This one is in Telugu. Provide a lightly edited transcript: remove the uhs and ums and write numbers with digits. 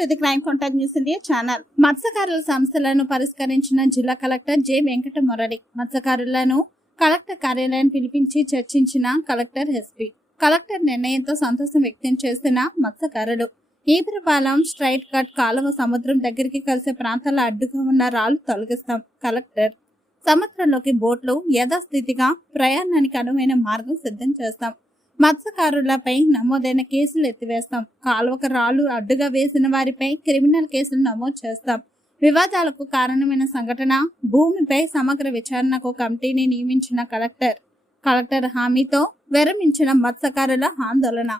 Welcome to the crime contact news India channel. మత్స్యకారుల సమస్యలను పరిష్కరించిన జిల్లా కలెక్టర్ జె వెంకట మురళి. మత్స్యకారులను కలెక్టర్ కార్యాలయాన్ని పిలిపించి చర్చించిన కలెక్టర్ ఎస్పీ. కలెక్టర్ నిర్ణయంతో సంతోషం వ్యక్తం చేసిన మత్స్యకారులు. ఈపురపాలెం స్ట్రైట్ కట్ కాలువ సముద్రం దగ్గరికి కలిసే ప్రాంతాల్లో అడ్డుగా ఉన్న రాళ్లు తొలగిస్తాం. కలెక్టర్ సముద్రంలోకి బోట్లు యథాస్థితిగా ప్రయాణానికి అనువైన మార్గం సిద్ధం చేస్తాం. మత్స్యకారులపై నమోదైన కేసులు ఎత్తివేస్తాం. కాలువకు రాళ్లు అడ్డుగా వేసిన వారిపై క్రిమినల్ కేసులు నమోదు చేస్తాం. వివాదాలకు కారణమైన సంఘటన భూమిపై సమగ్ర విచారణకు కమిటీని నియమించిన కలెక్టర్ హామీతో విరమించిన మత్స్యకారుల ఆందోళన.